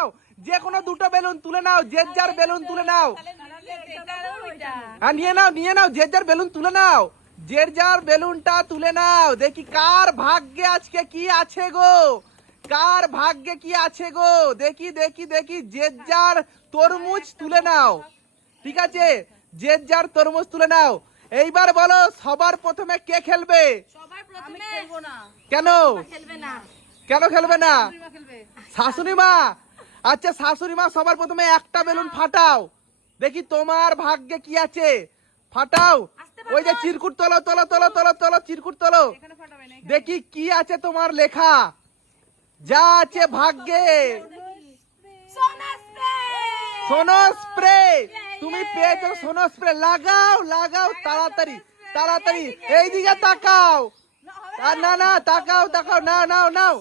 নাও, যে কোনো দুটো বেলুন তুলে নাও, যে যার বেলুন তুলে নাও। হ্যাঁ নিয়ে নাও, যে যার বেলুন তুলে নাও, যে যার বেলুনটা তুলে নাও। দেখি কার ভাগ্যে আজকে কি আছে গো, কার ভাগ্যে কি আছে গো। দেখি দেখি দেখি, যে যার তরমুজ তুলে নাও। ঠিক আছে, যে যার তরমুজ তুলে নাও। এইবার বলো সবার প্রথমে কে খেলবে? কেন কেন খেলবে না? শাশুড়ি মা। আচ্ছা শাশুড়ি মা সবার প্রথমে একটা বেলুন ফাটাও, দেখি তোমার ভাগ্যে কি আছে। ফাটাও, ওই যে চিরকুট তোলো তোলো তোলো তোলো তোলো, চিরকুট তোলো, দেখি কি আছে তোমার লেখা, যা আছে ভাগ্যে। সোনো স্প্রে, তুমি পেয়েছো সোনো স্প্রে। লাগাও লাগাও তাড়াতাড়ি তাড়াতাড়ি, এইদিকে তাকাও। আর না না তাকাও তাকাও, নাও নাও নাও,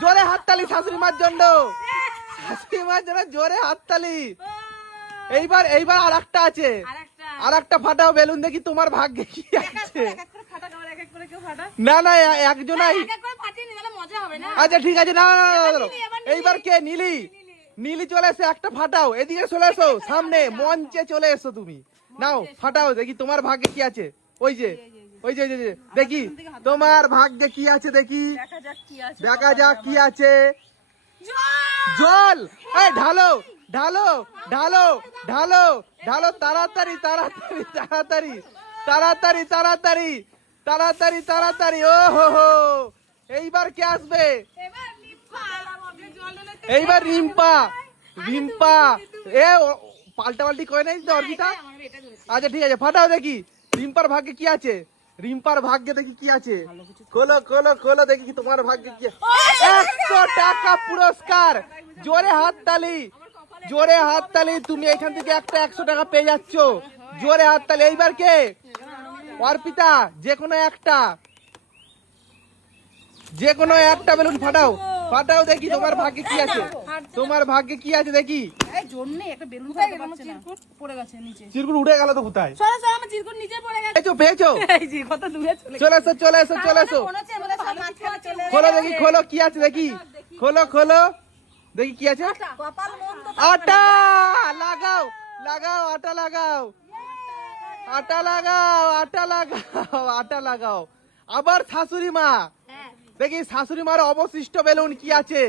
জোরে হাততালি শাশুড়ি মার জন্য, শাশুড়ি মার জন্য জোরে হাততালি। এইবার এইবার আর একটা আছে, আর একটা ফাটাও বেলুন, দেখি তোমার ভাগ্যে কি আছে। না না একজনাই। আচ্ছা ঠিক আছে, না না না, এইবার কে? নীলি। নীলি চলে এসো, একটা ফাটাও, এদিকে চলে এসো, সামনে মঞ্চে চলে এসো তুমি। নাও ফাটাও, দেখি তোমার ভাগ্যে কি আছে। ওই যে ওই যে দেখি তোমার ভাগ্যে কি আছে, দেখি দেখা যাক কি আছে। জল। এই ঢালো ঢালো ঢালো ঢালো ঢালো, তাড়াতাড়ি তাড়াতাড়ি তাড়াতাড়ি তাড়াতাড়ি তাড়াতাড়ি তাড়াতাড়ি তাড়াতাড়ি। ও হো হো, এইবার কে আসবে? এইবার রিম্পা। রিম্পা এ পাল্টা পাল্টি করে নাই তো অর্পিতা। আচ্ছা ঠিক আছে, ফাটাও দেখি রিম্পার ভাগ্যে কি আছে। রিম্পার ভাগ্যে দেখি কি আছে, খোলো খোলো খোলো, দেখি তোমার ভাগ্যে কি। 100 টাকা পুরস্কার। জোরে হাততালি, জোরে হাততালি, তুমি এখান থেকে একটা 100 টাকা পেয়ে যাচ্ছ। জোরে হাততালি। এইবার কে? অর্পিতা, যে কোনো একটা, যে কোনো একটা বেলুন ফাটাও, ফাটাও দেখি তোমার ভাগ্যে কি আছে। তোমার ভাগ্যে কি আছে দেখি। চিরকুট উঠে গেল তো কোথায়? পেয়েছো? চলে এসো চলে এসো চলে এসো, খোলো দেখি, খোলো কি আছে দেখি, খোলো খোলো দেখি কি আছে। আটা লাগাও লাগাও, আটা লাগাও, আটা লাগাও, আটা লাগাও, আটা লাগাও। আবার শাশুড়ি মা, দেখি শাশুড়ি মার অবশিষ্ট বেলুন কি আছে।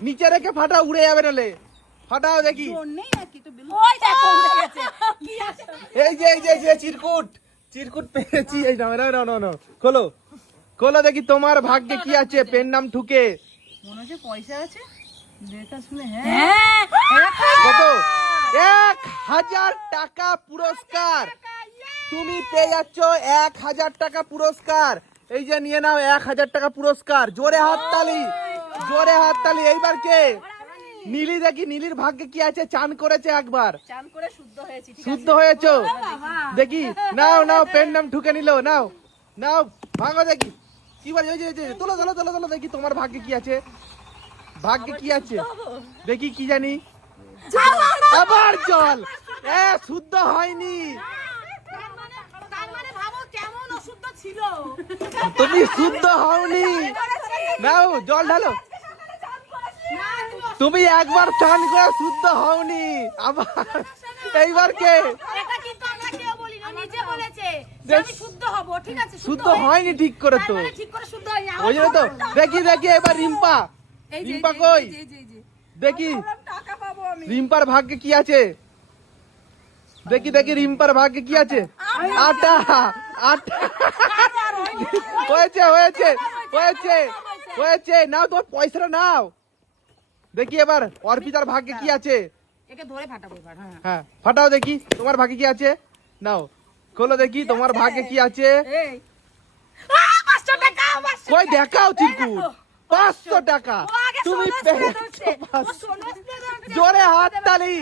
নিচে রেখে ফাটাও, উড়ে যাবে নালে। ফাটাও দেখি। এই যে এই যে চিরকুট, চিরকুট পেয়েছি। এই নাও নাও নাও নাও, খোলো খোলো দেখি তোমার ভাগ্যে কি আছে। পেন নাম ঠুকে মনে হচ্ছে পয়সা আছে, দেখা শুনে। কত? 1000 টাকা পুরস্কার। তুমি পেয়ে যাচ্ছ 1000 টাকা পুরস্কার। এই যে নিয়ে নাও 1000 টাকা পুরস্কার। জোরে হাততালি, জোরে হাততালি। এইবার কে? নীলি, দেখি নীলির ভাগ্যে কি আছে। চান করেছে একবার, চান করে শুদ্ধ হয়েছে। শুদ্ধ হয়েছো দেখি। নাও নাও, পেন নাম ঢুকে নিল। নাও নাও, ভাঙো দেখি কি বলে। ওই যে তোলো তোলো তোলো তোলো, দেখি তোমার ভাগ্যে কি আছে। ভাগ্যে কি আছে দেখি, কি জানি। আবার জল। শুদ্ধ হয়নি। তুমি শুদ্ধ হওনি। নাও জল ঢালো। তুমি একবার চান করে শুদ্ধ হওনি। আবার এইবার কে? শুদ্ধ হয়নি ঠিক করে তো, ওই জন্য তো। দেখি দেখি এবার রিম্পা। রিম্পা কই? দেখি রিম্পার ভাগ্যে কি আছে। দেখি দেখি রিম্পার ভাগ্যে কি আছে। আটা আটা। হয়েছে হয়েছে হয়েছে হয়েছে। নাও তোমার পয়সাটা নাও। দেখি এবার অর্পিতার ভাগ্যে কি আছে। হ্যাঁ ফাটাও দেখি তোমার ভাগ্যে কি আছে। নাও খোলো দেখি তোমার ভাগ্যে কি আছে। কই দেখাও চিরকুট। 500 টাকা তুমি পেয়েছো। জোরে হাততালি।